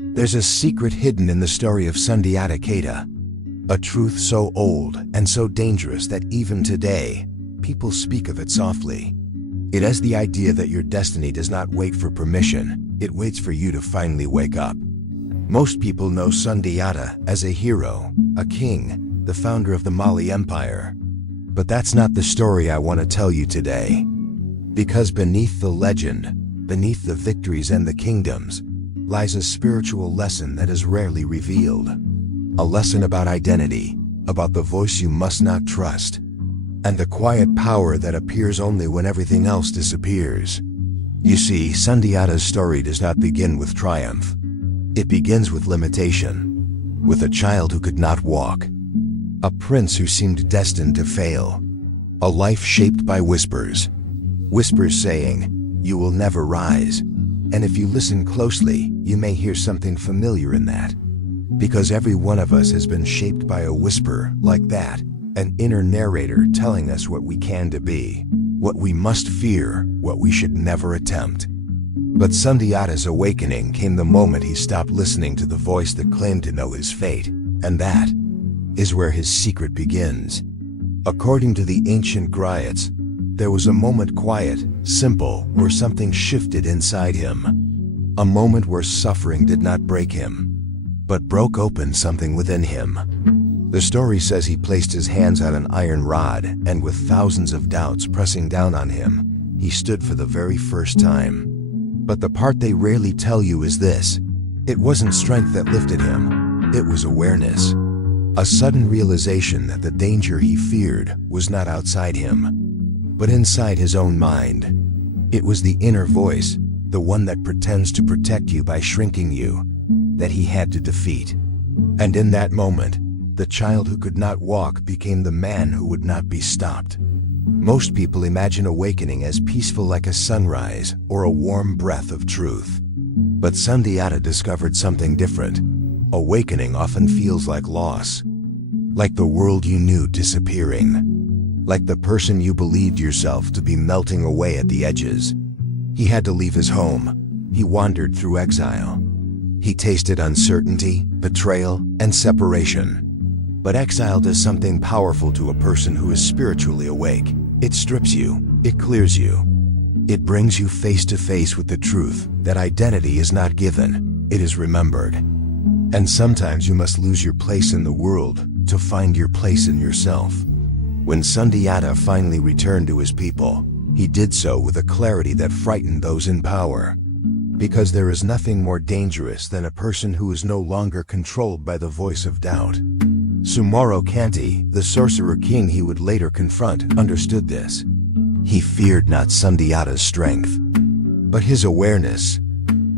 There's a secret hidden in the story of Sundiata Keita, a truth so old and so dangerous that even today, people speak of it softly. It has the idea that your destiny does not wait for permission, it waits for you to finally wake up. Most people know Sundiata as a hero, a king, the founder of the Mali Empire. But that's not the story I want to tell you today. Because beneath the legend, beneath the victories and the kingdoms, lies a spiritual lesson that is rarely revealed. A lesson about identity, about the voice you must not trust, and the quiet power that appears only when everything else disappears. You see, Sundiata's story does not begin with triumph. It begins with limitation, with a child who could not walk, a prince who seemed destined to fail, a life shaped by whispers. Whispers saying, "You will never rise." And if you listen closely, you may hear something familiar in that. Because every one of us has been shaped by a whisper like that, an inner narrator telling us what we can to be, what we must fear, what we should never attempt. But Sundiata's awakening came the moment he stopped listening to the voice that claimed to know his fate, and that is where his secret begins. According to the ancient Griots, there was a moment quiet, simple, where something shifted inside him. A moment where suffering did not break him, but broke open something within him. The story says he placed his hands on an iron rod, and with thousands of doubts pressing down on him, he stood for the very first time. But the part they rarely tell you is this: it wasn't strength that lifted him, it was awareness. A sudden realization that the danger he feared was not outside him, but inside his own mind. It was the inner voice, the one that pretends to protect you by shrinking you, that he had to defeat. And in that moment, the child who could not walk became the man who would not be stopped. Most people imagine awakening as peaceful like a sunrise or a warm breath of truth. But Sundiata discovered something different. Awakening often feels like loss, like the world you knew disappearing, like the person you believed yourself to be melting away at the edges. He had to leave his home. He wandered through exile. He tasted uncertainty, betrayal, and separation. But exile does something powerful to a person who is spiritually awake. It strips you, it clears you. It brings you face to face with the truth that identity is not given, it is remembered. And sometimes you must lose your place in the world to find your place in yourself. When Sundiata finally returned to his people, he did so with a clarity that frightened those in power. Because there is nothing more dangerous than a person who is no longer controlled by the voice of doubt. Sumaro Kanti, the sorcerer king he would later confront, understood this. He feared not Sundiata's strength, but his awareness.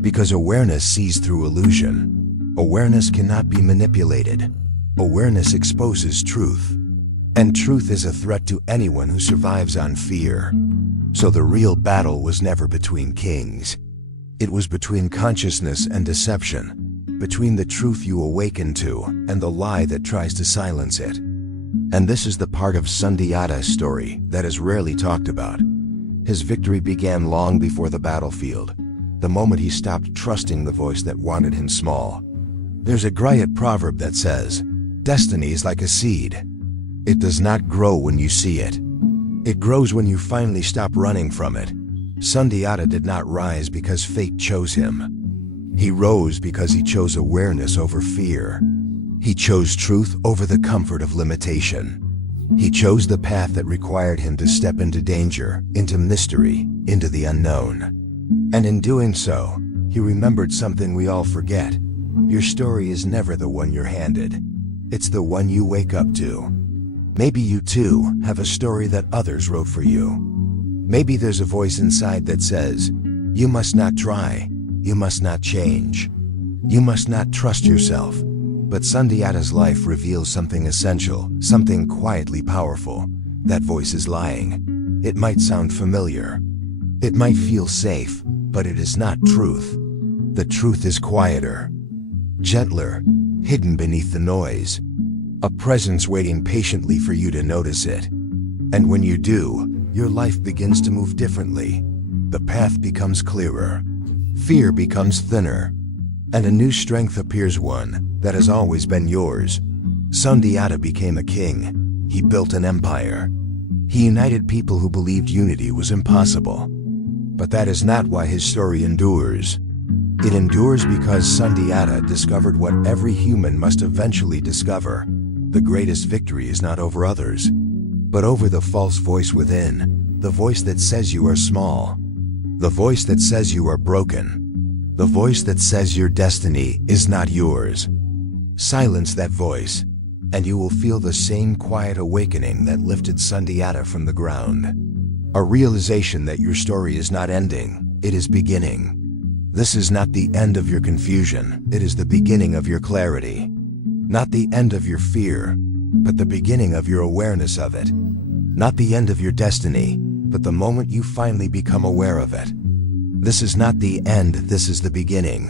Because awareness sees through illusion. Awareness cannot be manipulated. Awareness exposes truth. And truth is a threat to anyone who survives on fear. So the real battle was never between kings. It was between consciousness and deception, between the truth you awaken to and the lie that tries to silence it. And this is the part of Sundiata's story that is rarely talked about. His victory began long before the battlefield, the moment he stopped trusting the voice that wanted him small. There's a Griot proverb that says, "Destiny is like a seed. It does not grow when you see it. It grows when you finally stop running from it." Sundiata did not rise because fate chose him. He rose because he chose awareness over fear. He chose truth over the comfort of limitation. He chose the path that required him to step into danger, into mystery, into the unknown. And in doing so, he remembered something we all forget. Your story is never the one you're handed. It's the one you wake up to. Maybe you too have a story that others wrote for you. Maybe there's a voice inside that says, "You must not try. You must not change. You must not trust yourself." But Sundiata's life reveals something essential, something quietly powerful. That voice is lying. It might sound familiar. It might feel safe, but it is not truth. The truth is quieter, gentler, hidden beneath the noise. A presence waiting patiently for you to notice it. And when you do, your life begins to move differently. The path becomes clearer. Fear becomes thinner. and a new strength appears, one that has always been yours. Sundiata became a king. He built an empire. He united people who believed unity was impossible. But that is not why his story endures. It endures because Sundiata discovered what every human must eventually discover. The greatest victory is not over others, but over the false voice within, the voice that says you are small, the voice that says you are broken, the voice that says your destiny is not yours. Silence that voice, and you will feel the same quiet awakening that lifted Sundiata from the ground. A realization that your story is not ending, it is beginning. This is not the end of your confusion, it is the beginning of your clarity. Not the end of your fear, but the beginning of your awareness of it. Not the end of your destiny, but the moment you finally become aware of it. This is not the end, this is the beginning.